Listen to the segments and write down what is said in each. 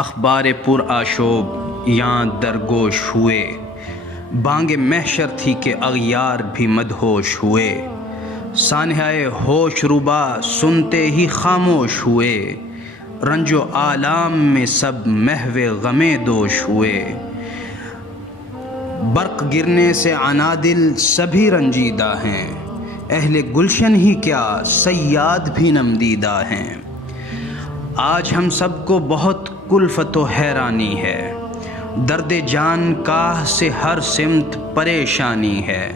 اخبار پر آشوب یاں درگوش ہوئے، بانگ محشر تھی کہ اغیار بھی مدہوش ہوئے، سانحۂ ہوش ربا سنتے ہی خاموش ہوئے، رنج و آلام میں سب محو غم دوش ہوئے، برق گرنے سے عنادل سبھی رنجیدہ ہیں، اہل گلشن ہی کیا صیاد بھی نمدیدہ ہیں، آج ہم سب کو بہت کلفت و حیرانی ہے، درد جان کاہ سے ہر سمت پریشانی ہے،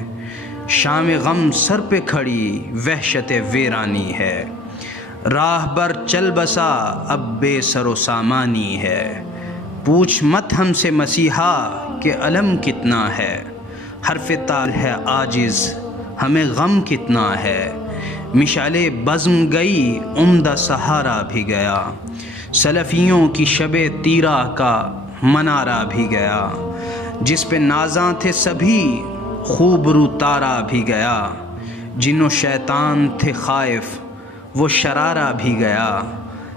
شام غم سر پہ کھڑی وحشت ویرانی ہے، راہ بر چل بسا اب بے سر و سامانی ہے، پوچھ مت ہم سے مسیحا کہ علم کتنا ہے، حرف تال ہے عاجز ہمیں غم کتنا ہے، مشعل بزم گئی عمدہ سہارا بھی گیا، سلفیوں کی شب تیرہ کا منارہ بھی گیا، جس پہ نازاں تھے سبھی خوب رو تارا بھی گیا، جن و شیطان تھے خائف وہ شرارہ بھی گیا،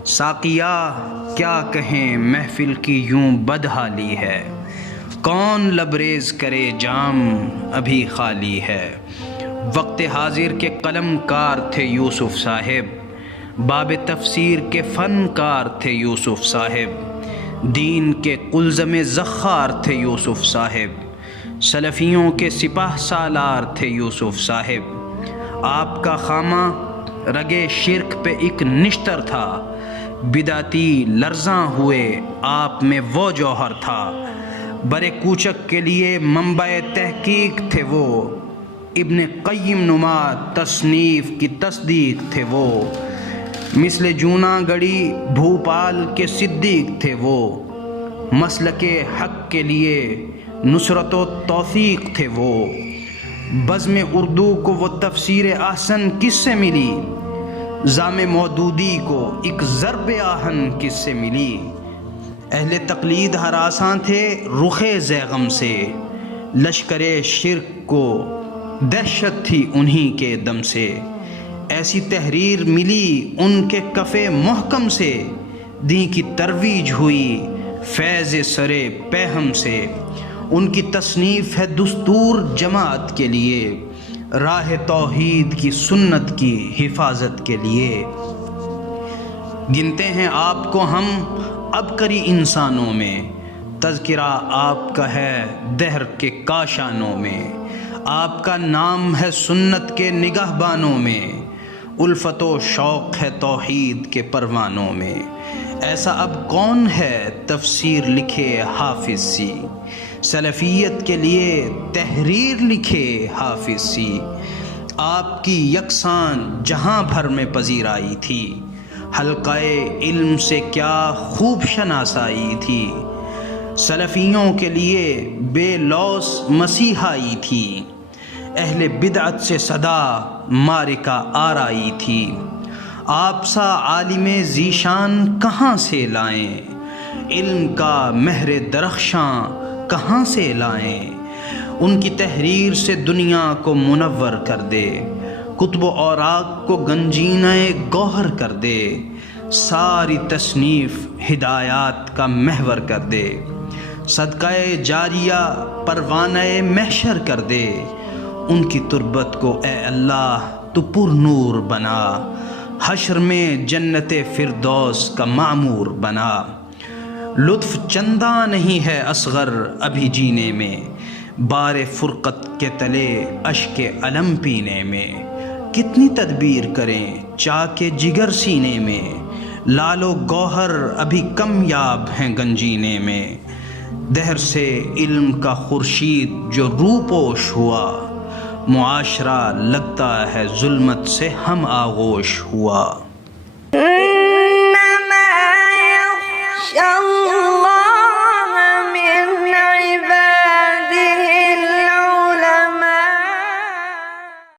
ساقیا کیا کہیں محفل کی یوں بدحالی ہے، کون لبریز کرے جام ابھی خالی ہے، وقت حاضر کے قلم کار تھے یوسف صاحب، باب تفسیر کے فنکار تھے یوسف صاحب، دین کے قلزم زخار تھے یوسف صاحب، سلفیوں کے سپاہ سالار تھے یوسف صاحب، آپ کا خامہ رگے شرک پہ ایک نشتر تھا، بدعتی لرزاں ہوئے آپ میں وہ جوہر تھا، برے کوچک کے لیے منبع تحقیق تھے وہ، ابن قیم نما تصنیف کی تصدیق تھے وہ، مثل جونا گڑی بھوپال کے صدیق تھے وہ، مسلک حق کے لیے نصرت و توثیق تھے وہ، بزم اردو کو وہ تفسیر احسن کس سے ملی، زام مودودی کو ایک ضرب آہن کس سے ملی، اہل تقلید ہراساں تھے رخ زیغم سے، لشکر شرک کو دہشت تھی انہی کے دم سے، ایسی تحریر ملی ان کے کف محکم سے، دین کی ترویج ہوئی فیض سر پہم سے، ان کی تصنیف ہے دستور جماعت کے لیے، راہ توحید کی سنت کی حفاظت کے لیے، گنتے ہیں آپ کو ہم عبقری انسانوں میں، تذکرہ آپ کا ہے دہر کے کاشانوں میں، آپ کا نام ہے سنت کے نگہبانوں میں، الفت و شوق ہے توحید کے پروانوں میں، ایسا اب کون ہے تفسیر لکھے حافظ سی، سلفیت کے لیے تحریر لکھے حافظ سی، آپ کی یکساں جہاں بھر میں پذیرائی تھی، حلقہ علم سے کیا خوب شناسائی تھی، سلفیوں کے لیے بے لوث مسیحائی تھی، اہل بدعت سے صدا معرکہ آرائی تھی، آپ سا عالم ذیشان کہاں سے لائیں، علم کا مہر درخشاں کہاں سے لائیں، ان کی تحریر سے دنیا کو منور کر دے، کتب و اوراق کو گنجینہ گوہر کر دے، ساری تصنیف ہدایات کا محور کر دے، صدقہ جاریہ پروانہ محشر کر دے، ان کی تربت کو اے اللہ تو پر نور بنا، حشر میں جنت فردوس کا معمور بنا، لطف چندہ نہیں ہے اصغر ابھی جینے میں، بار فرقت کے تلے اشک علم پینے میں، کتنی تدبیر کریں چاک جگر سینے میں، لال و گوہر ابھی کم یاب ہیں گنجینے میں، دہر سے علم کا خورشید جو روپوش ہوا، معاشرہ لگتا ہے ظلمت سے ہم آغوش ہوا۔